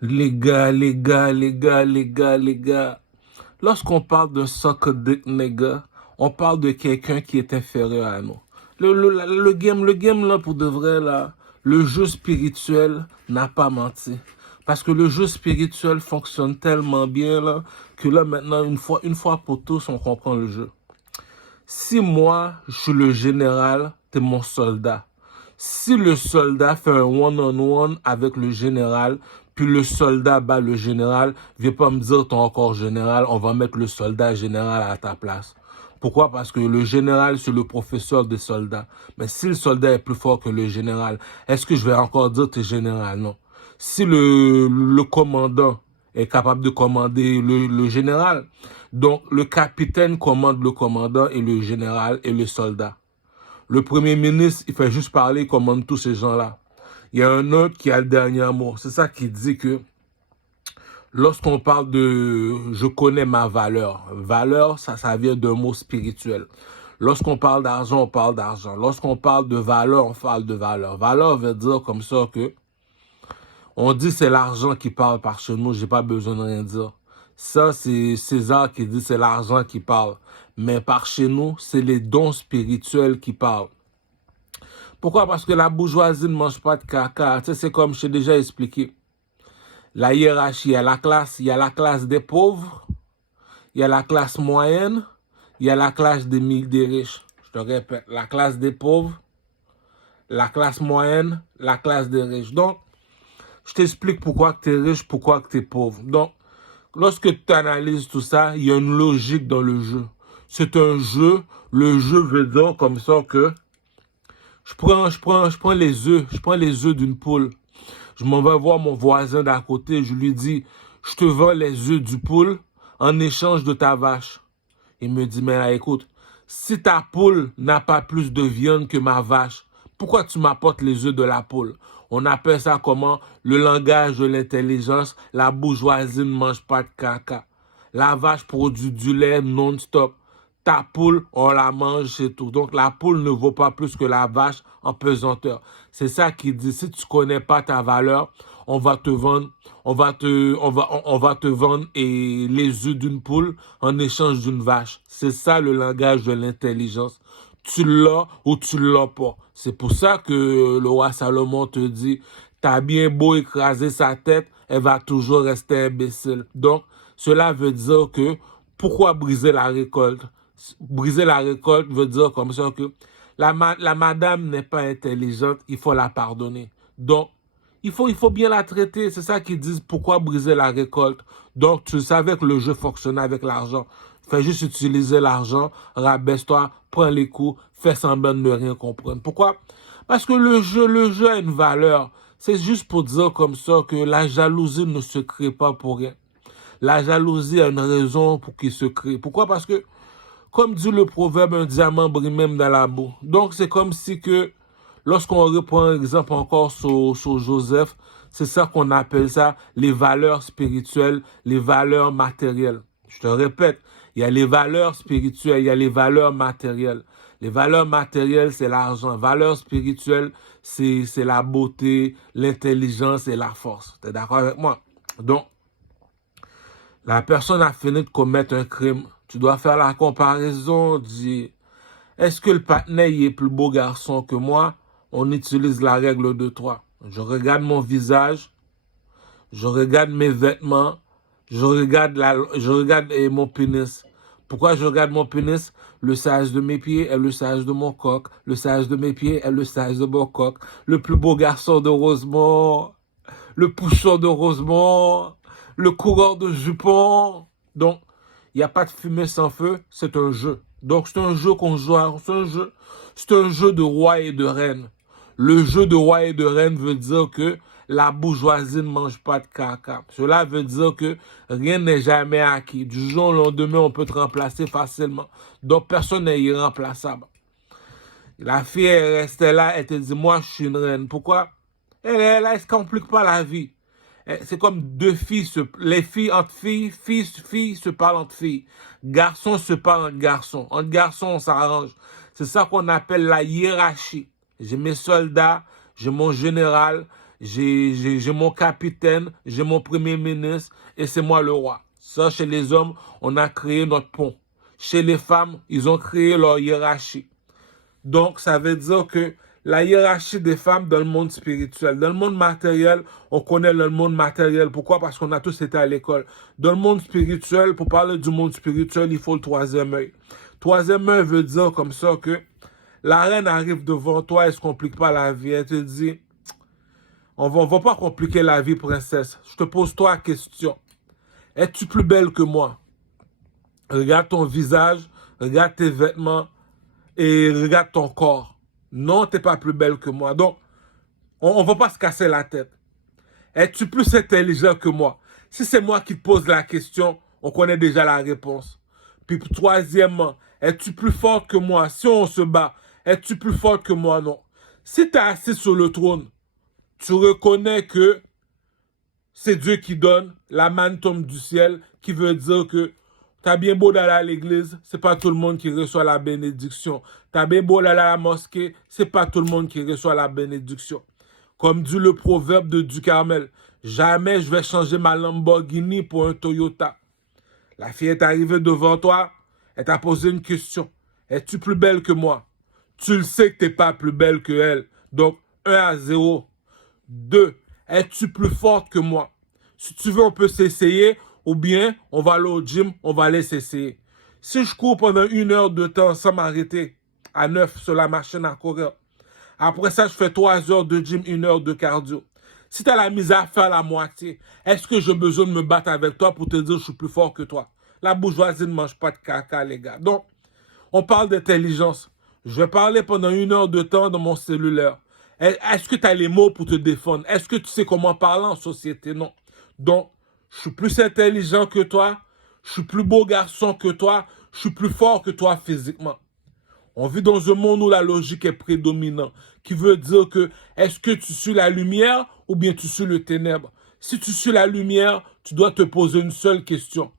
Les gars. Lorsqu'on parle d'un soccer dick nigga, on parle de quelqu'un qui est inférieur à nous. Le game là, pour de vrai là, le jeu spirituel n'a pas menti. Parce que le jeu spirituel fonctionne tellement bien là, que là maintenant, une fois pour tous, on comprend le jeu. Si moi, je suis le général, t'es mon soldat. Si le soldat fait un one-on-one avec le général, puis le soldat bat le général, viens pas me dire t'es encore général, on va mettre le soldat général à ta place. Pourquoi? Parce que le général, c'est le professeur des soldats. Mais si le soldat est plus fort que le général, est-ce que je vais encore dire t'es général? Non. Si le commandant est capable de commander le général, donc le capitaine commande le commandant et le général et le soldat. Le premier ministre, il fait juste parler, il commande tous ces gens-là. Il y a un autre qui a le dernier mot. C'est ça qui dit que lorsqu'on parle de je connais ma valeur, valeur, ça vient d'un mot spirituel. Lorsqu'on parle d'argent, on parle d'argent. Lorsqu'on parle de valeur, on parle de valeur. Valeur veut dire comme ça que on dit c'est l'argent qui parle par chez nous, j'ai pas besoin de rien dire. Ça, c'est César qui dit c'est l'argent qui parle. Mais par chez nous, c'est les dons spirituels qui parlent. Pourquoi? Parce que la bourgeoisie ne mange pas de caca. Tu sais, c'est comme je t'ai déjà expliqué. La hiérarchie, il y a la classe des pauvres, il y a la classe moyenne, il y a la classe des riches. Je te répète, la classe des pauvres, la classe moyenne, la classe des riches. Donc, je t'explique pourquoi tu es riche, pourquoi tu es pauvre. Donc, lorsque tu analyses tout ça, il y a une logique dans le jeu. C'est un jeu. Le jeu veut dire comme ça que je prends les œufs d'une poule. Je m'en vais voir mon voisin d'à côté, je lui dis, je te vends les œufs du poule en échange de ta vache. Il me dit, mais là, écoute, si ta poule n'a pas plus de viande que ma vache, pourquoi tu m'apportes les œufs de la poule? On appelle ça comment? Le langage de l'intelligence. La bourgeoisie ne mange pas de caca. La vache produit du lait non-stop. Ta poule, on la mange, c'est tout. Donc, la poule ne vaut pas plus que la vache en pesanteur. C'est ça qui dit, si tu connais pas ta valeur, on va te vendre, on va te vendre les œufs d'une poule en échange d'une vache. C'est ça le langage de l'intelligence. Tu l'as ou tu l'as pas. C'est pour ça que le roi Salomon te dit, t'as bien beau écraser sa tête, elle va toujours rester imbécile. Donc, cela veut dire que, pourquoi briser la récolte? Briser la récolte veut dire comme ça que la madame n'est pas intelligente, il faut la pardonner. Donc, il faut bien la traiter. C'est ça qu'ils disent, pourquoi briser la récolte? Donc, tu savais que le jeu fonctionnait avec l'argent. Fais juste utiliser l'argent, rabaisse-toi, prends les coups, fais semblant de ne rien comprendre. Pourquoi? Parce que le jeu a une valeur. C'est juste pour dire comme ça que la jalousie ne se crée pas pour rien. La jalousie a une raison pour qu'il se crée. Pourquoi? Parce que, comme dit le proverbe, un diamant brille même dans la boue. Donc, c'est comme si que, lorsqu'on reprend un exemple encore sur Joseph, c'est ça qu'on appelle ça, les valeurs spirituelles, les valeurs matérielles. Je te répète, il y a les valeurs spirituelles, il y a les valeurs matérielles. Les valeurs matérielles, c'est l'argent. Valeurs spirituelles, c'est la beauté, l'intelligence et la force. Tu es d'accord avec moi? Donc, la personne a fini de commettre un crime. Tu dois faire la comparaison, dire, est-ce que le partenaire est plus beau garçon que moi? On utilise la règle de 3. Je regarde mon visage, je regarde mes vêtements, je regarde mon pénis. Pourquoi je regarde mon pénis? Le size de mes pieds est le size de mon coq. Le size de mes pieds est le size de mon coq. Le plus beau garçon de Rosemont, le pousseur de Rosemont, le coureur de jupons. Donc, il n'y a pas de fumée sans feu, c'est un jeu. Donc, c'est un jeu qu'on joue, c'est un jeu de roi et de reine. Le jeu de roi et de reine veut dire que la bourgeoisie ne mange pas de caca. Cela veut dire que rien n'est jamais acquis. Du jour au lendemain, on peut te remplacer facilement. Donc, personne n'est irremplaçable. La fille, elle restait là, elle te dit, moi, je suis une reine. Pourquoi? Elle ne se complique pas la vie. C'est comme deux filles, les filles entre filles se parlent entre filles. Garçons se parlent entre garçons. Entre garçons, on s'arrange. C'est ça qu'on appelle la hiérarchie. J'ai mes soldats, j'ai mon général, j'ai mon capitaine, j'ai mon premier ministre et c'est moi le roi. Ça, chez les hommes, on a créé notre pont. Chez les femmes, ils ont créé leur hiérarchie. Donc, ça veut dire que la hiérarchie des femmes dans le monde spirituel. Dans le monde matériel, on connaît le monde matériel. Pourquoi? Parce qu'on a tous été à l'école. Dans le monde spirituel, pour parler du monde spirituel, il faut le troisième œil. Troisième œil veut dire comme ça que la reine arrive devant toi, elle ne se complique pas la vie. Elle te dit, on va pas compliquer la vie, princesse. Je te pose toi la question. Es-tu plus belle que moi? Regarde ton visage, regarde tes vêtements et regarde ton corps. Non, tu n'es pas plus belle que moi. Donc, on ne va pas se casser la tête. Es-tu plus intelligent que moi? Si c'est moi qui te pose la question, on connaît déjà la réponse. Puis troisièmement, es-tu plus forte que moi? Si on se bat, es-tu plus forte que moi? Non. Si tu es assis sur le trône, tu reconnais que c'est Dieu qui donne, la manne tombe du ciel, qui veut dire que t'as bien beau d'aller à l'église, c'est pas tout le monde qui reçoit la bénédiction. T'as bien beau d'aller à la mosquée, c'est pas tout le monde qui reçoit la bénédiction. Comme dit le proverbe de Ducarmel, jamais je vais changer ma Lamborghini pour un Toyota. La fille est arrivée devant toi, elle t'a posé une question. Es-tu plus belle que moi? Tu le sais que t'es pas plus belle que elle. Donc, 1-0. 2. Es-tu plus forte que moi? Si tu veux, on peut s'essayer, ou bien on va aller au gym, on va aller s'essayer. Si je cours pendant 1 heure de temps sans m'arrêter, à 9 sur la machine à courir, après ça, je fais 3 heures de gym, 1 heure de cardio. Si tu as la misère à faire la moitié, est-ce que j'ai besoin de me battre avec toi pour te dire que je suis plus fort que toi? La bourgeoisie ne mange pas de caca, les gars. Donc, on parle d'intelligence. Je vais parler pendant 1 heure de temps dans mon cellulaire. Est-ce que tu as les mots pour te défendre? Est-ce que tu sais comment parler en société? Non. Donc, je suis plus intelligent que toi. Je suis plus beau garçon que toi. Je suis plus fort que toi physiquement. On vit dans un monde où la logique est prédominante, qui veut dire que est-ce que tu suis la lumière ou bien tu suis le ténèbre? Si tu suis la lumière, tu dois te poser une seule question.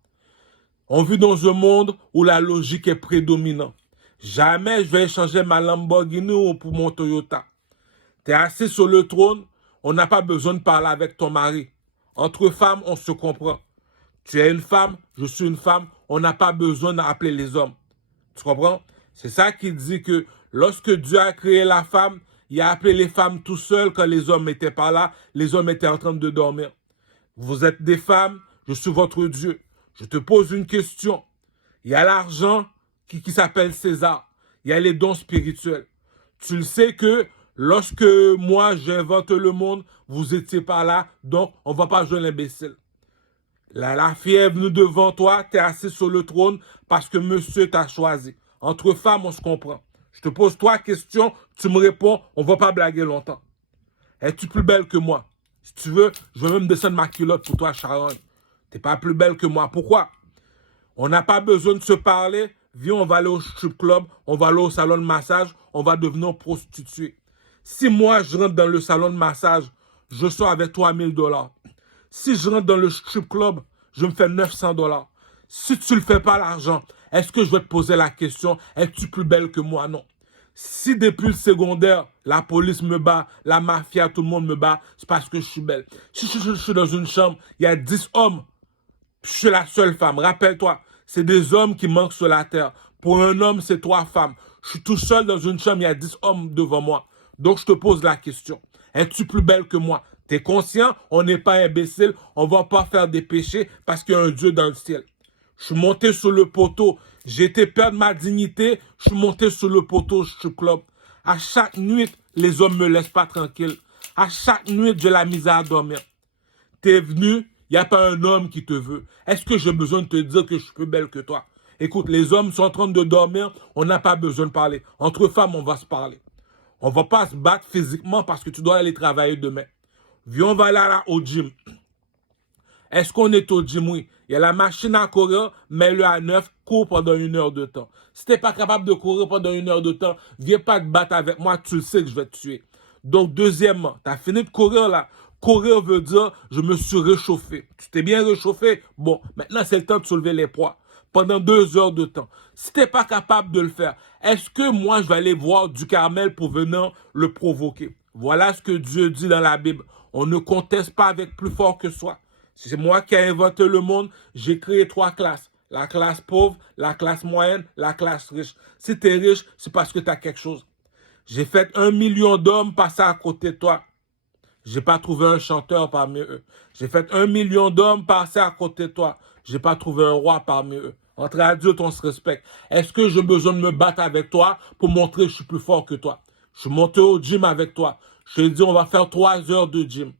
On vit dans un monde où la logique est prédominante. Jamais je vais échanger ma Lamborghini pour mon Toyota. Tu es assis sur le trône, on n'a pas besoin de parler avec ton mari. Entre femmes, on se comprend. Tu es une femme, je suis une femme, on n'a pas besoin d'appeler les hommes. Tu comprends? C'est ça qui dit que lorsque Dieu a créé la femme, il a appelé les femmes tout seuls quand les hommes n'étaient pas là, les hommes étaient en train de dormir. Vous êtes des femmes, je suis votre Dieu. Je te pose une question. Il y a l'argent qui s'appelle César. Il y a les dons spirituels. Tu le sais que lorsque moi j'invente le monde, vous n'étiez pas là, donc on ne va pas jouer l'imbécile. La fille est venue devant toi, tu es assis sur le trône parce que monsieur t'a choisi. Entre femmes, on se comprend. Je te pose trois questions, tu me réponds, on ne va pas blaguer longtemps. Es-tu plus belle que moi? Si tu veux, je vais même descendre ma culotte pour toi, Sharon. Tu n'es pas plus belle que moi. Pourquoi? On n'a pas besoin de se parler. Viens, on va aller au strip club, on va aller au salon de massage, on va devenir prostituée. Si moi, je rentre dans le salon de massage, je sors avec $3000. Si je rentre dans le strip club, je me fais $900. Si tu ne le fais pas l'argent, est-ce que je vais te poser la question, es-tu plus belle que moi? Non. Si depuis le secondaire, la police me bat, la mafia, tout le monde me bat, c'est parce que je suis belle. Si je suis dans une chambre, il y a 10 hommes, je suis la seule femme. Rappelle-toi, c'est des hommes qui manquent sur la terre. Pour un homme, c'est 3 femmes. Je suis tout seul dans une chambre, il y a 10 hommes devant moi. Donc, je te pose la question. Es-tu plus belle que moi? T'es conscient? On n'est pas imbécile. On ne va pas faire des péchés parce qu'il y a un Dieu dans le ciel. Je suis monté sur le poteau. J'ai été perdre ma dignité. Je suis monté sur le poteau strip club. À chaque nuit, les hommes ne me laissent pas tranquille. À chaque nuit, j'ai la misère à dormir. T'es venu, il n'y a pas un homme qui te veut. Est-ce que j'ai besoin de te dire que je suis plus belle que toi? Écoute, les hommes sont en train de dormir. On n'a pas besoin de parler. Entre femmes, on va se parler. On ne va pas se battre physiquement parce que tu dois aller travailler demain. Viens, on va aller au gym. Est-ce qu'on est au gym? Oui. Il y a la machine à courir, mets-le à 9, cours pendant 1 heure de temps. Si tu n'es pas capable de courir pendant 1 heure de temps, viens pas te battre avec moi, tu le sais que je vais te tuer. Donc, deuxièmement, tu as fini de courir là. Courir veut dire, je me suis réchauffé. Tu t'es bien réchauffé? Bon, maintenant c'est le temps de soulever les poids. Pendant 2 heures de temps. Si tu n'es pas capable de le faire, est-ce que moi je vais aller voir Ducarmel pour venir le provoquer? Voilà ce que Dieu dit dans la Bible. On ne conteste pas avec plus fort que soi. C'est moi qui ai inventé le monde. J'ai créé 3 classes. La classe pauvre, la classe moyenne, la classe riche. Si tu es riche, c'est parce que tu as quelque chose. J'ai fait 1 million d'hommes passer à côté de toi. J'ai pas trouvé un chanteur parmi eux. J'ai fait 1 million d'hommes passer à côté de toi. J'ai pas trouvé un roi parmi eux. Entre adultes, on se respecte. Est-ce que j'ai besoin de me battre avec toi pour montrer que je suis plus fort que toi? Je suis monté au gym avec toi. Je te dis, on va faire 3 heures de gym.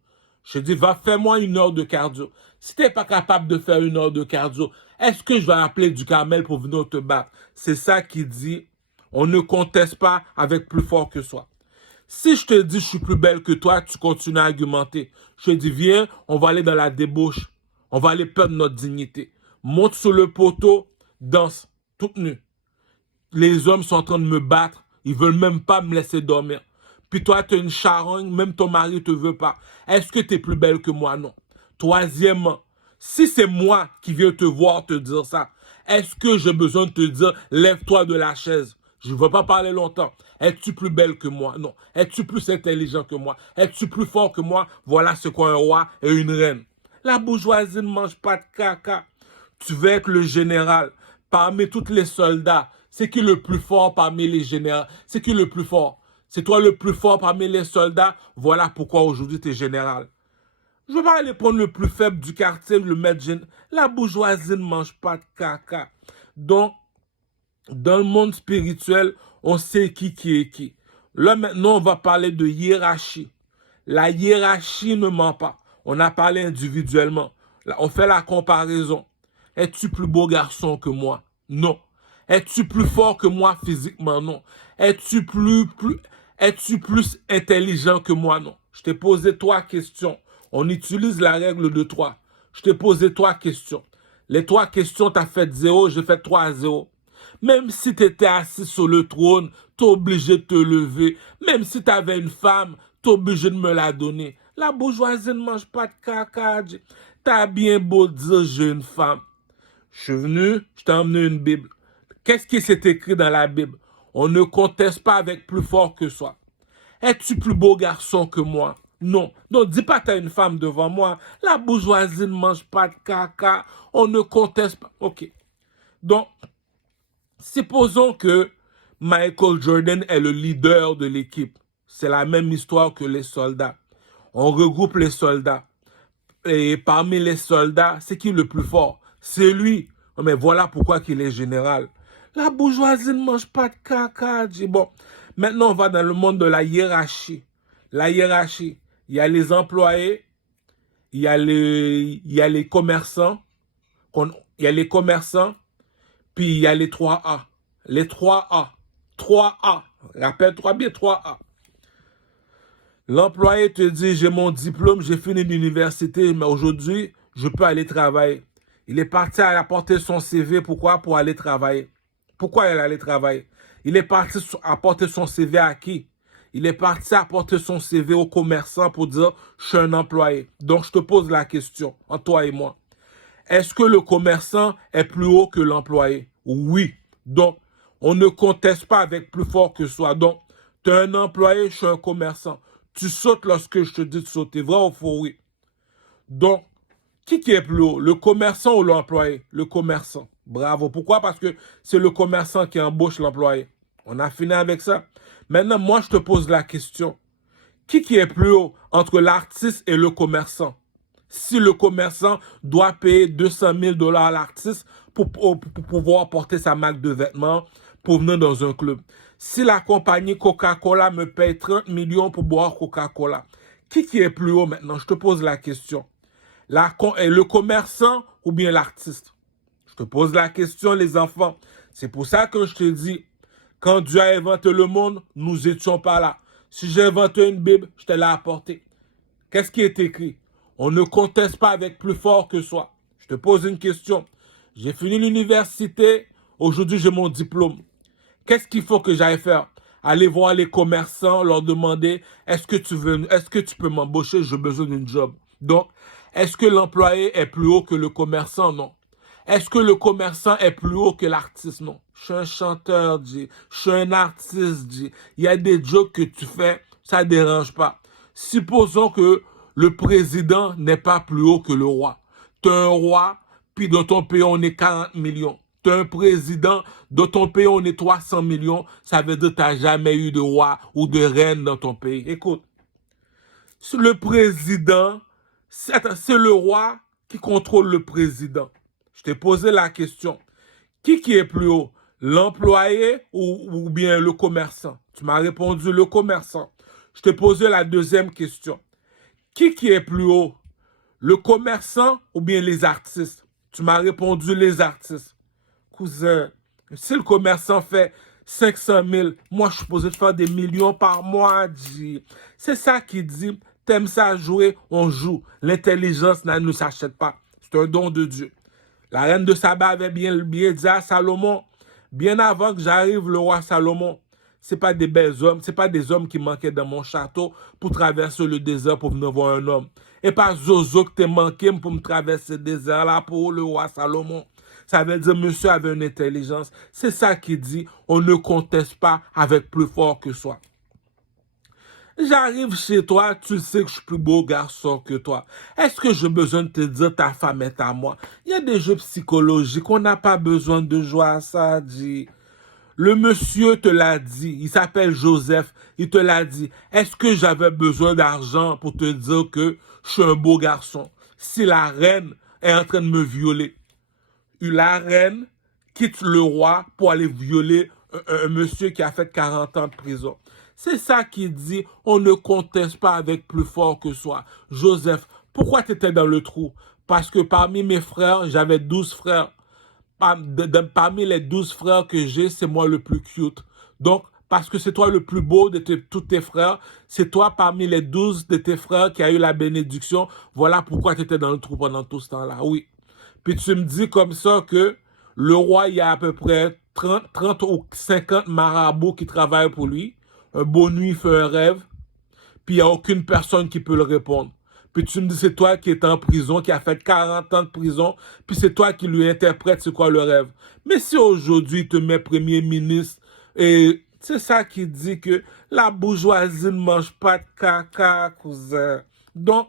Je te dis, va faire-moi 1 heure de cardio. Si tu n'es pas capable de faire 1 heure de cardio, est-ce que je vais appeler du Carmel pour venir te battre? C'est ça qui dit, on ne conteste pas avec plus fort que soi. Si je te dis je suis plus belle que toi, tu continues à argumenter. Je te dis viens, on va aller dans la débauche. On va aller perdre notre dignité. Monte sur le poteau, danse, toute nue. Les hommes sont en train de me battre. Ils veulent même pas me laisser dormir. Puis toi, tu es une charogne, même ton mari te veut pas. Est-ce que tu es plus belle que moi? Non. Troisièmement, si c'est moi qui viens te voir te dire ça, est-ce que j'ai besoin de te dire lève-toi de la chaise? Je ne veux pas parler longtemps. Es-tu plus belle que moi? Non. Es-tu plus intelligent que moi? Es-tu plus fort que moi? Voilà ce qu'est un roi et une reine. La bourgeoisie ne mange pas de caca. Tu veux être le général. Parmi tous les soldats, c'est qui le plus fort parmi les généraux? C'est qui le plus fort? C'est toi le plus fort parmi les soldats? Voilà pourquoi aujourd'hui tu es général. Je ne veux pas aller prendre le plus faible du quartier, le mettre général. La bourgeoisie ne mange pas de caca. Donc, dans le monde spirituel, on sait qui est qui. Là, maintenant, on va parler de hiérarchie. La hiérarchie ne ment pas. On a parlé individuellement. Là, on fait la comparaison. Es-tu plus beau garçon que moi? Non. Es-tu plus fort que moi physiquement? Non. Es-tu plus intelligent que moi? Non. Je t'ai posé 3 questions. On utilise la règle de 3. Je t'ai posé 3 questions. Les 3 questions, tu as fait 0, j'ai fait 3 à 0. Même si tu étais assis sur le trône, tu es obligé de te lever. Même si tu avais une femme, tu es obligé de me la donner. La bourgeoisie ne mange pas de caca. Tu as bien beau dire j'ai une femme. Je suis venu, je t'ai emmené une Bible. Qu'est-ce qui s'est écrit dans la Bible? On ne conteste pas avec plus fort que soi. Es-tu plus beau garçon que moi? Non. Donc, dis pas que tu as une femme devant moi. La bourgeoisie ne mange pas de caca. On ne conteste pas. OK. Donc, supposons que Michael Jordan est le leader de l'équipe. C'est la même histoire que les soldats. On regroupe les soldats. Et parmi les soldats, c'est qui le plus fort? C'est lui. Mais voilà pourquoi il est général. La bourgeoisie ne mange pas de caca. Bon, maintenant on va dans le monde de la hiérarchie. La hiérarchie, il y a les employés, il y a les commerçants, puis il y a les 3A. Les 3A. 3A. Rappelle-toi bien 3A. L'employé te dit, j'ai mon diplôme, j'ai fini l'université, mais aujourd'hui, je peux aller travailler. Il est parti à apporter son CV. Pourquoi? Pour aller travailler. Pourquoi il allait travailler? Il est parti apporter son CV à qui? Il est parti apporter son CV au commerçant pour dire, je suis un employé. Donc, je te pose la question, entre toi et moi. Est-ce que le commerçant est plus haut que l'employé? Oui. Donc, on ne conteste pas avec plus fort que soi. Donc, tu es un employé, je suis un commerçant. Tu sautes lorsque je te dis de sauter. Vrai ou faux? Oui. Donc, qui est plus haut? Le commerçant ou l'employé? Le commerçant. Bravo. Pourquoi? Parce que c'est le commerçant qui embauche l'employé. On a fini avec ça. Maintenant, moi, je te pose la question. Qui est plus haut entre l'artiste et le commerçant? Si le commerçant doit payer 200 000 $ à l'artiste pour pouvoir porter sa marque de vêtements pour venir dans un club. Si la compagnie Coca-Cola me paye 30 millions pour boire Coca-Cola, qui est plus haut maintenant? Je te pose la question. Le commerçant ou bien l'artiste? Je te pose la question, les enfants. C'est pour ça que je te dis, quand Dieu a inventé le monde, nous n'étions pas là. Si j'ai inventé une Bible, je te l'ai apportée. Qu'est-ce qui est écrit? On ne conteste pas avec plus fort que soi. Je te pose une question. J'ai fini l'université. Aujourd'hui, j'ai mon diplôme. Qu'est-ce qu'il faut que j'aille faire? Aller voir les commerçants, leur demander, est-ce que tu peux m'embaucher? J'ai besoin d'une job. Donc, est-ce que l'employé est plus haut que le commerçant? Non. Est-ce que le commerçant est plus haut que l'artiste? Non. Je suis un chanteur, dit. Je suis un artiste, dit. Il y a des jokes que tu fais, ça ne dérange pas. Supposons que Le président n'est pas plus haut que le roi. Tu es un roi, puis dans ton pays, on est 40 millions. Tu es un président, dans ton pays, on est 300 millions. Ça veut dire que tu n'as jamais eu de roi ou de reine dans ton pays. Écoute, le président, c'est le roi qui contrôle le président. Je t'ai posé la question. Qui est plus haut? L'employé ou bien le commerçant? Tu m'as répondu le commerçant. Je t'ai posé la deuxième question. Qui est plus haut? Le commerçant ou bien les artistes? Tu m'as répondu les artistes. Cousin, si le commerçant fait 500 000, moi je suis supposé faire des millions par mois. C'est ça qui dit, t'aimes ça jouer, on joue. L'intelligence ne s'achète pas. C'est un don de Dieu. La reine de Saba avait bien dit à Salomon, bien avant que j'arrive, le roi Salomon, c'est pas des belles hommes, c'est pas des hommes qui manquaient dans mon château pour traverser le désert pour venir voir un homme. Et pas Zozo que t'es manqué pour me traverser le désert là pour le roi Salomon. Ça veut dire monsieur avait une intelligence. C'est ça qui dit, on ne conteste pas avec plus fort que soi. J'arrive chez toi, tu sais que je suis plus beau garçon que toi. Est-ce que j'ai besoin de te dire ta femme est à moi? Il y a des jeux psychologiques, on n'a pas besoin de jouer à ça, dit. Le monsieur te l'a dit, il s'appelle Joseph, il te l'a dit. Est-ce que j'avais besoin d'argent pour te dire que je suis un beau garçon? Si la reine est en train de me violer, la reine quitte le roi pour aller violer un monsieur qui a fait 40 ans de prison. C'est ça qui dit, on ne conteste pas avec plus fort que soi. Joseph, pourquoi tu étais dans le trou? Parce que parmi mes frères, j'avais 12 frères. Parmi les 12 frères que j'ai, c'est moi le plus cute. Donc, parce que c'est toi le plus beau de tous tes frères, c'est toi parmi les 12 de tes frères qui a eu la bénédiction. Voilà pourquoi tu étais dans le trou pendant tout ce temps-là. Oui. Puis tu me dis comme ça que le roi, il y a à peu près 30 ou 50 marabouts qui travaillent pour lui. Un beau nuit fait un rêve, puis il n'y a aucune personne qui peut le répondre. Puis tu me dis, c'est toi qui es en prison, qui a fait 40 ans de prison, puis c'est toi qui lui interprète c'est quoi le rêve. Mais si aujourd'hui, il te met premier ministre, et c'est ça qui dit que la bourgeoisie ne mange pas de caca, cousin. Donc,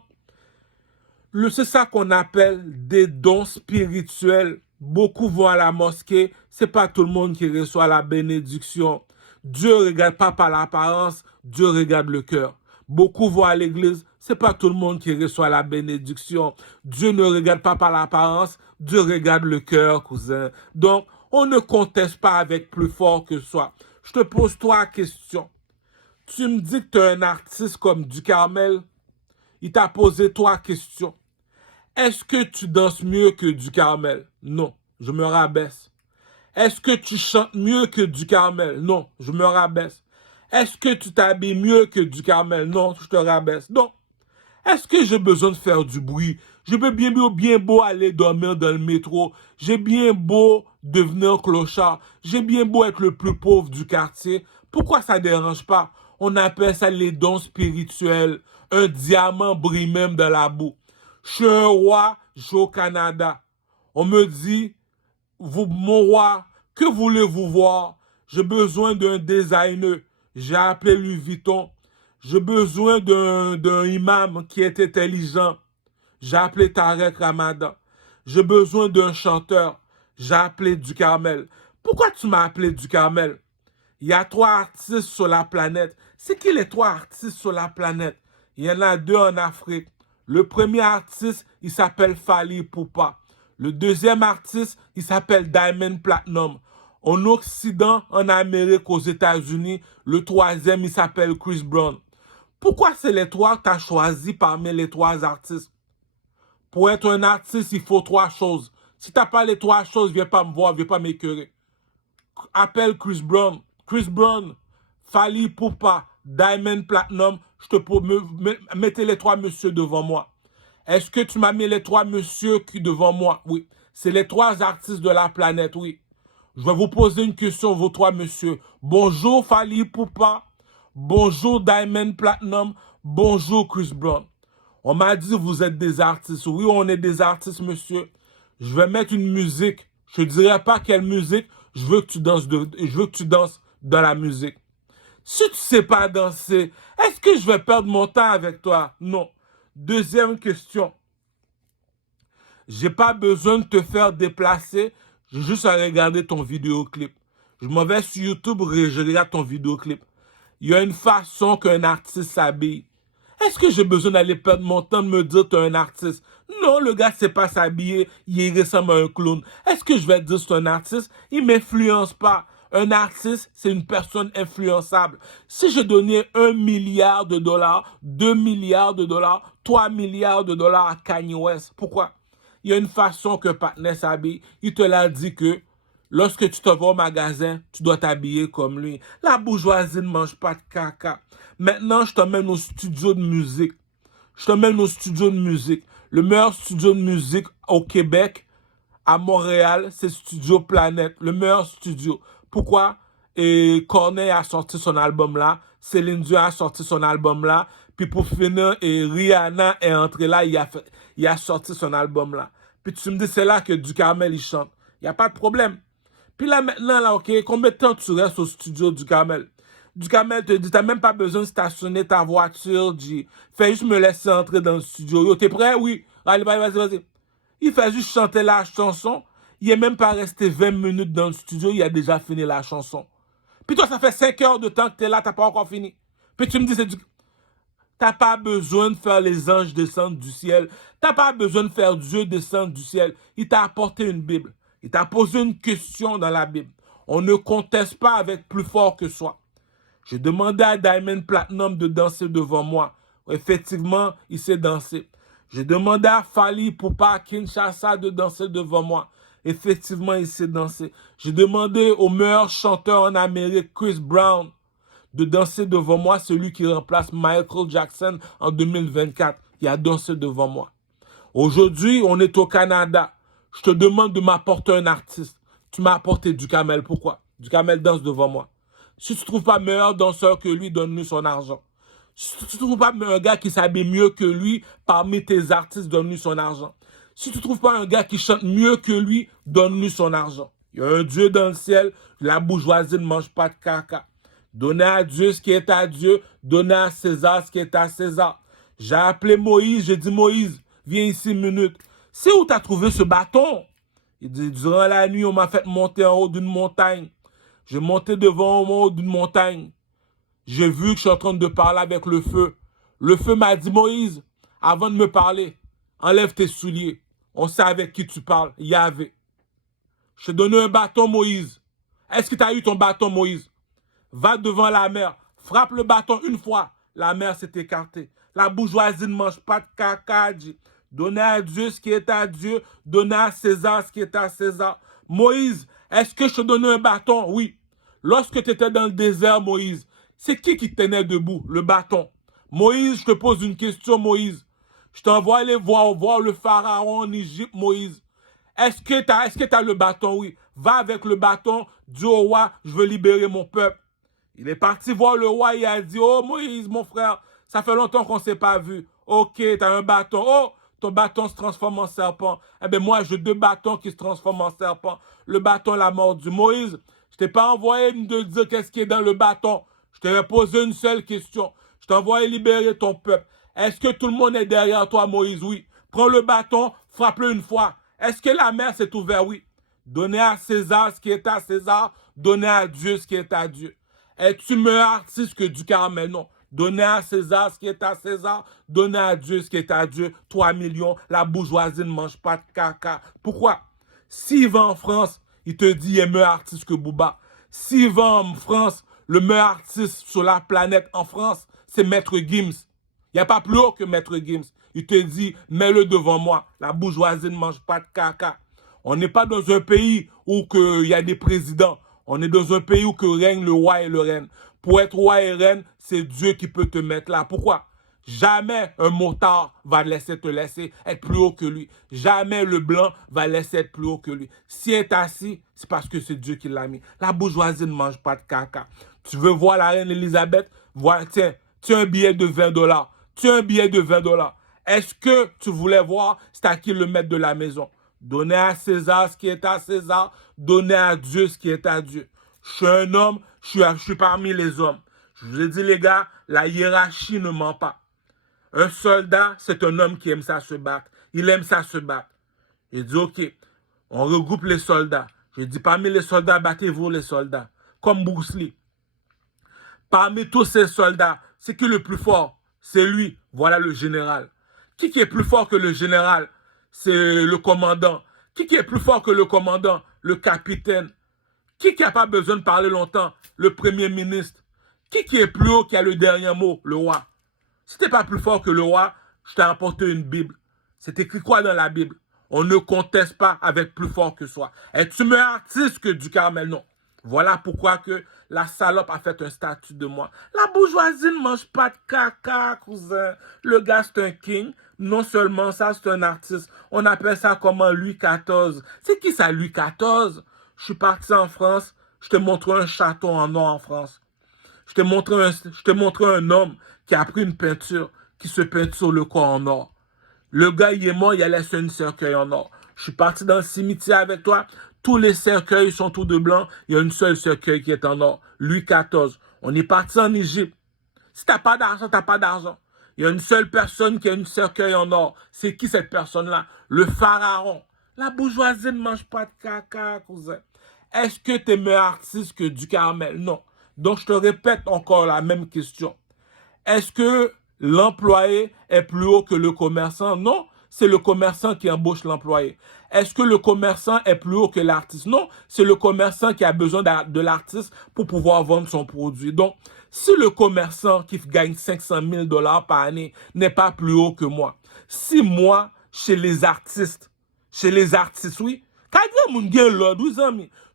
c'est ça qu'on appelle des dons spirituels. Beaucoup vont à la mosquée, c'est pas tout le monde qui reçoit la bénédiction. Dieu ne regarde pas par l'apparence, Dieu regarde le cœur. Beaucoup vont à l'église, c'est pas tout le monde qui reçoit la bénédiction. Dieu ne regarde pas par l'apparence, Dieu regarde le cœur, cousin. Donc, on ne conteste pas avec plus fort que soi. Je te pose trois questions. Tu me dis que tu es un artiste comme Du Carmel. Il t'a posé trois questions. Est-ce que tu danses mieux que Du Carmel? Non, je me rabaisse. Est-ce que tu chantes mieux que Du Carmel? Non, je me rabaisse. Est-ce que tu t'habilles mieux que Du Carmel? Non, je te rabaisse. Donc, est-ce que j'ai besoin de faire du bruit? Je peux bien beau aller dormir dans le métro. J'ai bien beau devenir clochard. J'ai bien beau être le plus pauvre du quartier. Pourquoi ça ne dérange pas? On appelle ça les dons spirituels. Un diamant brille même dans la boue. Je suis un roi, je suis au Canada. On me dit, mon roi, que voulez-vous voir? J'ai besoin d'un designer. J'ai appelé Louis Vuitton. J'ai besoin d'un imam qui est intelligent. J'ai appelé Tarek Ramadan. J'ai besoin d'un chanteur. J'ai appelé Du Carmel. Pourquoi tu m'as appelé Du Carmel? Il y a 3 artistes sur la planète. C'est qui les 3 artistes sur la planète? Il y en a 2 en Afrique. Le premier artiste, il s'appelle Fally Ipupa. Le deuxième artiste, il s'appelle Diamond Platnumz. En Occident, en Amérique, aux États-Unis, le troisième, il s'appelle Chris Brown. Pourquoi c'est les 3 que tu as choisis parmi les 3 artistes? Pour être un artiste, il faut 3 choses. Si tu n'as pas les 3 choses, viens pas me voir, viens pas m'écœurer. Appelle Chris Brown. Chris Brown, Fally Ipupa, Diamond Platnumz, je te mettez les 3 messieurs devant moi. Est-ce que tu m'as mis les 3 messieurs qui devant moi? Oui. C'est les 3 artistes de la planète, oui. Je vais vous poser une question, vos 3 messieurs. Bonjour Fally Ipupa. Bonjour Diamond Platnumz. Bonjour Chris Brown. On m'a dit vous êtes des artistes. Oui, on est des artistes, monsieur. Je vais mettre une musique. Je ne dirai pas quelle musique. Je veux que tu danses dans la musique. Si tu ne sais pas danser, est-ce que je vais perdre mon temps avec toi? Non. Deuxième question. J'ai pas besoin de te faire déplacer, j'ai juste à regarder ton vidéoclip. Je m'en vais sur YouTube, je regarde ton vidéoclip. Il y a une façon qu'un artiste s'habille. Est-ce que j'ai besoin d'aller perdre mon temps de me dire que tu es un artiste? Non, le gars ne sait pas s'habiller, il ressemble à un clown. Est-ce que je vais te dire que c'est un artiste? Il ne m'influence pas. Un artiste, c'est une personne influençable. Si je donnais 1 milliard de dollars, 2 milliards de dollars, 3 milliards de dollars à Kanye West, pourquoi? Il y a une façon que Patnais s'habille. Il te l'a dit que lorsque tu te vas au magasin, tu dois t'habiller comme lui. La bourgeoisie ne mange pas de caca. Maintenant, je t'emmène au studio de musique. Je t'emmène au studio de musique. Le meilleur studio de musique au Québec, à Montréal, c'est Studio Planète. Le meilleur studio. Pourquoi? Et Corneille a sorti son album là. Céline Dion a sorti son album là. Puis pour finir, et Rihanna est entrée là. Il a sorti son album là. Puis tu me dis, c'est là que Ducarmel il chante. Il n'y a pas de problème. Puis là maintenant, là, ok, combien de temps tu restes au studio Ducarmel? Ducarmel te dit, t'as même pas besoin de stationner ta voiture, G. Fais juste me laisser entrer dans le studio. Yo, t'es prêt? Oui. Allez, vas-y. Il fait juste chanter la chanson. Il n'est même pas resté 20 minutes dans le studio, il a déjà fini la chanson. Puis toi, ça fait 5 heures de temps que tu es là, tu n'as pas encore fini. Puis tu me dis, t'as pas besoin de faire les anges descendre du ciel. T'as pas besoin de faire Dieu descendre du ciel. Il t'a apporté une Bible. Il t'a posé une question dans la Bible. On ne conteste pas avec plus fort que soi. J'ai demandé à Diamond Platinum de danser devant moi. Effectivement, il s'est dansé. J'ai demandé à Fally Ipupa Kinshasa de danser devant moi. Effectivement, il s'est dansé. J'ai demandé au meilleur chanteur en Amérique, Chris Brown, de danser devant moi, celui qui remplace Michael Jackson en 2024. Il a dansé devant moi. Aujourd'hui, on est au Canada. Je te demande de m'apporter un artiste. Tu m'as apporté Ducarmel. Pourquoi? Ducarmel danse devant moi. Si tu ne trouves pas meilleur danseur que lui, donne-lui son argent. Si tu ne trouves pas un gars qui s'habille mieux que lui, parmi tes artistes, donne-lui son argent. Si tu ne trouves pas un gars qui chante mieux que lui, donne-lui son argent. Il y a un Dieu dans le ciel, la bourgeoisie ne mange pas de caca. Donnez à Dieu ce qui est à Dieu, donnez à César ce qui est à César. J'ai appelé Moïse, j'ai dit Moïse, viens ici une minute. C'est où tu as trouvé ce bâton? Il dit, durant la nuit, on m'a fait monter en haut d'une montagne. J'ai monté devant en haut d'une montagne. J'ai vu que je suis en train de parler avec le feu. Le feu m'a dit, Moïse, avant de me parler, enlève tes souliers. On sait avec qui tu parles, Yahvé. Je t'ai donné un bâton, Moïse. Est-ce que tu as eu ton bâton, Moïse? Va devant la mer, frappe le bâton une fois. La mer s'est écartée. La bourgeoisie ne mange pas de caca. Donnez à Dieu ce qui est à Dieu. Donnez à César ce qui est à César. Moïse, est-ce que je te donne un bâton? Oui. Lorsque tu étais dans le désert, Moïse, c'est qui te tenait debout? Le bâton. Moïse, je te pose une question, Moïse. Je t'envoie aller voir le pharaon en Égypte, Moïse. Est-ce que tu as le bâton? Oui. Va avec le bâton, dis au roi, je veux libérer mon peuple. Il est parti voir le roi et a dit, oh Moïse, mon frère, ça fait longtemps qu'on ne s'est pas vu. Ok, tu as un bâton. Oh, ton bâton se transforme en serpent. Eh bien, moi, j'ai 2 bâtons qui se transforment en serpent. Le bâton, la mort du Moïse. Je t'ai pas envoyé de dire qu'est-ce qui est dans le bâton. Je t'ai posé une seule question. Je t'ai envoyé libérer ton peuple. Est-ce que tout le monde est derrière toi, Moïse? Oui. Prends le bâton, frappe-le une fois. Est-ce que la mer s'est ouverte? Oui. Donnez à César ce qui est à César. Donnez à Dieu ce qui est à Dieu. Es-tu meilleur artiste que Ducarmel? Non. Donnez à César ce qui est à César. Donnez à Dieu ce qui est à Dieu. 3 millions. La bourgeoisie ne mange pas de caca. Pourquoi? S'il va en France, il te dit qu'il est meilleur artiste que Booba. S'il va en France, le meilleur artiste sur la planète en France, c'est Maître Gims. Il n'y a pas plus haut que Maître Gims. Il te dit, mets-le devant moi. La bourgeoisie ne mange pas de caca. On n'est pas dans un pays où il y a des présidents. On est dans un pays où que règne le roi et le reine. Pour être roi et reine, c'est Dieu qui peut te mettre là. Pourquoi? Jamais un motard va te laisser être plus haut que lui. Jamais le blanc va laisser être plus haut que lui. S'il est assis, c'est parce que c'est Dieu qui l'a mis. La bourgeoisie ne mange pas de caca. Tu veux voir la reine Elisabeth? Tiens un billet de 20 dollars. Tiens un billet de 20 dollars. Est-ce que tu voulais voir c'est à qui le mettre de la maison? Donnez à César ce qui est à César. Donnez à Dieu ce qui est à Dieu. Je suis un homme, je suis parmi les hommes. Je vous ai dit, les gars, la hiérarchie ne ment pas. Un soldat, c'est un homme qui aime ça se battre. Il aime ça se battre. J'ai dit, OK, on regroupe les soldats. J'ai dit, parmi les soldats, battez-vous les soldats. Comme Bruce Lee. Parmi tous ces soldats, c'est qui le plus fort? C'est lui. Voilà le général. Qui est plus fort que le général? C'est le commandant. Qui est plus fort que le commandant? Le capitaine. Qui n'a pas besoin de parler longtemps? Le premier ministre. Qui est plus haut, qui a le dernier mot? Le roi. Si tu n'es pas plus fort que le roi, je t'ai apporté une Bible. C'est écrit quoi dans la Bible? On ne conteste pas avec plus fort que soi. Es-tu meilleur artiste que du Carmel? Non. Voilà pourquoi que la salope a fait un statut de moi. La bourgeoisie ne mange pas de caca, cousin. Le gars, c'est un king. Non seulement ça, c'est un artiste. On appelle ça comment Louis XIV. C'est qui ça, Louis XIV? Je suis parti en France. Je te montre un château en or en France. Je te montre un homme qui a pris une peinture, qui se peint sur le corps en or. Le gars, il est mort, il a laissé un cercueil en or. Je suis parti dans le cimetière avec toi. Tous les cercueils sont tous de blanc. Il y a une seule cercueil qui est en or. Louis XIV. On est parti en Égypte. Si t'as pas d'argent, t'as pas d'argent. Il y a une seule personne qui a un cercueil en or. C'est qui cette personne-là? Le pharaon. La bourgeoisie ne mange pas de caca, cousin. Est-ce que tu es meilleur artiste que du Carmel? Non. Donc, je te répète encore la même question. Est-ce que l'employé est plus haut que le commerçant? Non, c'est le commerçant qui embauche l'employé. Est-ce que le commerçant est plus haut que l'artiste? Non, c'est le commerçant qui a besoin de l'artiste pour pouvoir vendre son produit. Donc, si le commerçant qui gagne 500 000 $ par année n'est pas plus haut que moi, si moi, chez les artistes, oui,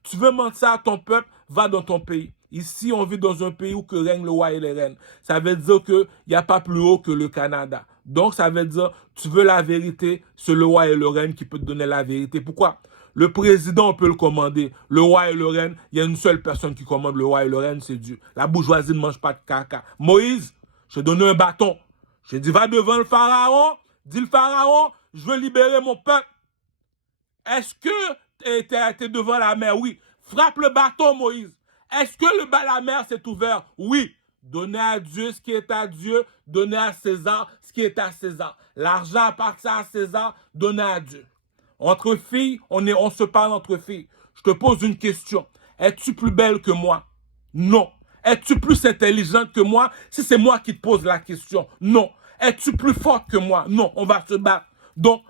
tu veux mentir ça à ton peuple, va dans ton pays. Ici, on vit dans un pays où que règne le roi et les reines. Ça veut dire qu'il n'y a pas plus haut que le Canada. Donc, ça veut dire, tu veux la vérité, c'est le roi et le reine qui peut te donner la vérité. Pourquoi? Le président, on peut le commander. Le roi et le reine, il y a une seule personne qui commande le roi et le reine, c'est Dieu. La bourgeoisie ne mange pas de caca. Moïse, je te donne un bâton. Je dis, va devant le pharaon. Dis le pharaon, je veux libérer mon peuple. Est-ce que tu es devant la mer? Oui. Frappe le bâton, Moïse. Est-ce que la mer s'est ouverte? Oui. Donnez à Dieu ce qui est à Dieu. Donnez à César ce qui est à César. L'argent appartient à César. Donnez à Dieu. Entre filles, on se parle entre filles. Je te pose une question. Es-tu plus belle que moi? Non. Es-tu plus intelligente que moi si c'est moi qui te pose la question? Non. Es-tu plus forte que moi? Non. On va se battre. Donc,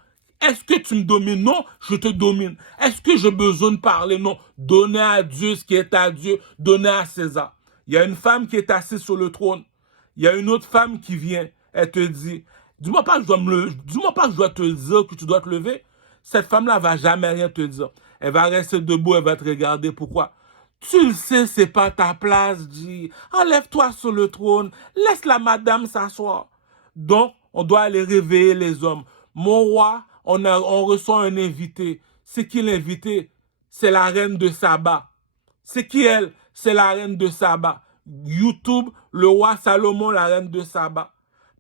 est-ce que tu me domines? Non, je te domine. Est-ce que j'ai besoin de parler? Non. Donnez à Dieu ce qui est à Dieu. Donnez à César. Il y a une femme qui est assise sur le trône. Il y a une autre femme qui vient. Elle te dit, dis-moi pas que je dois te dire que tu dois te lever. Cette femme-là va jamais rien te dire. Elle va rester debout, elle va te regarder. Pourquoi? Tu le sais, c'est pas ta place, dis. Enlève-toi sur le trône. Laisse la madame s'asseoir. Donc, on doit aller réveiller les hommes. Mon roi, on reçoit un invité. C'est qui l'invité? C'est la reine de Saba. C'est qui elle? C'est la reine de Saba. YouTube, le roi Salomon, la reine de Saba.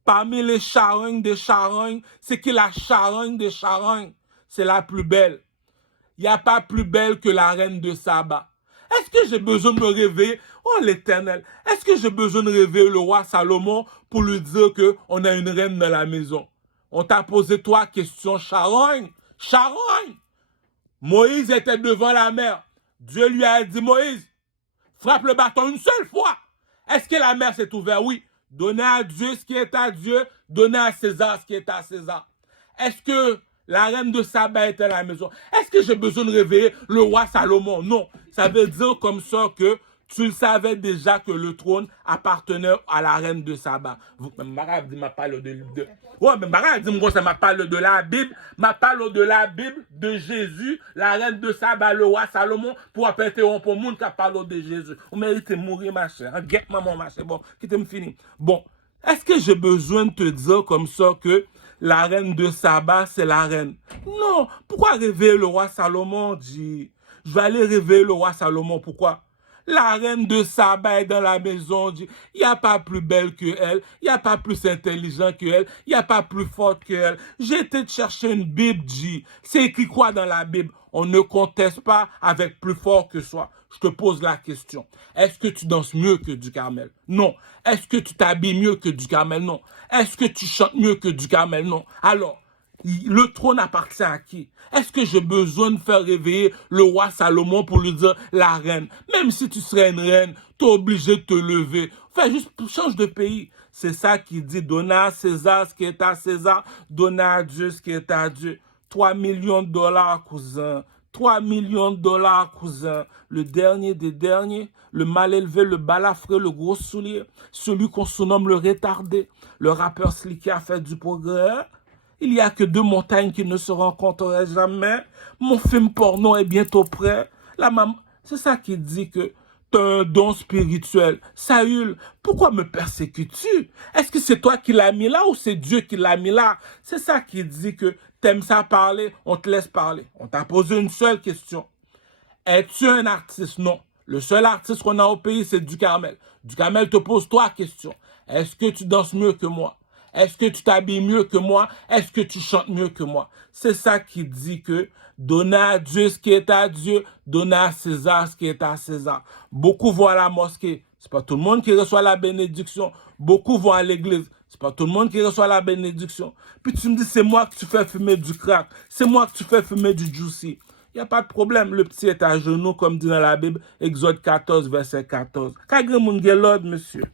Parmi les charognes des charognes, c'est qui la charogne des charognes? C'est la plus belle. Il n'y a pas plus belle que la reine de Saba. Est-ce que j'ai besoin de me réveiller? Oh l'Éternel, est-ce que j'ai besoin de réveiller le roi Salomon pour lui dire qu'on a une reine dans la maison? On t'a posé trois questions, charogne. Charogne! Moïse était devant la mer. Dieu lui a dit, Moïse, frappe le bâton une seule fois. Est-ce que la mer s'est ouverte? Oui. Donnez à Dieu ce qui est à Dieu. Donnez à César ce qui est à César. Est-ce que la reine de Saba était à la maison? Est-ce que j'ai besoin de réveiller le roi Salomon? Non. Ça veut dire comme ça que tu le savais déjà que le trône appartenait à la reine de Saba. Ma parle de ouais, mais ça m'a parlé de la Bible, m'a parlé de la Bible de Jésus, la reine de Saba, le roi Salomon, pour appeler pour le monde qui parle de Jésus. Vous méritez de mourir, ma chère. Get maman, ma chère. Bon, quittez-moi fini. Bon, est-ce que j'ai besoin de te dire comme ça que la reine de Saba, c'est la reine? Non. Pourquoi réveiller le roi Salomon, dit? Je vais aller réveiller le roi Salomon. Pourquoi? La reine de Saba est dans la maison. Il n'y a pas plus belle que elle. Il n'y a pas plus intelligent que elle. Il n'y a pas plus forte que elle. J'ai été te chercher une Bible, G. C'est écrit quoi dans la Bible? On ne conteste pas avec plus fort que soi. Je te pose la question. Est-ce que tu danses mieux que du Carmel? Non. Est-ce que tu t'habilles mieux que du Carmel? Non. Est-ce que tu chantes mieux que du Carmel? Non. Alors, le trône appartient à qui? Est-ce que j'ai besoin de faire réveiller le roi Salomon pour lui dire la reine? Même si tu serais une reine, tu es obligé de te lever. Fais juste, change de pays. C'est ça qui dit, donner à César ce qui est à César, donner à Dieu ce qui est à Dieu. 3 millions de dollars, cousin. 3 millions de dollars, cousin. Le dernier des derniers, le mal élevé, le balafré, le gros soulier, celui qu'on surnomme le retardé. Le rappeur Slicky a fait du progrès. Il n'y a que 2 montagnes qui ne se rencontreraient jamais. Mon film porno est bientôt prêt. La maman, c'est ça qui dit que tu as un don spirituel. Saül, pourquoi me persécutes-tu? Est-ce que c'est toi qui l'as mis là ou c'est Dieu qui l'a mis là? C'est ça qui dit que t'aimes ça parler, on te laisse parler. On t'a posé une seule question. Es-tu un artiste? Non. Le seul artiste qu'on a au pays, c'est Du Carmel. Du Carmel te pose 3 questions. Est-ce que tu danses mieux que moi? Est-ce que tu t'habilles mieux que moi? Est-ce que tu chantes mieux que moi? C'est ça qui dit que donner à Dieu ce qui est à Dieu, donner à César ce qui est à César. Beaucoup vont à la mosquée. C'est pas tout le monde qui reçoit la bénédiction. Beaucoup vont à l'église. C'est pas tout le monde qui reçoit la bénédiction. Puis tu me dis, c'est moi que tu fais fumer du crack. C'est moi que tu fais fumer du juicy. Il n'y a pas de problème. Le petit est à genoux, comme dit dans la Bible, Exode 14, verset 14. Kagre moun gen l'ordre, monsieur.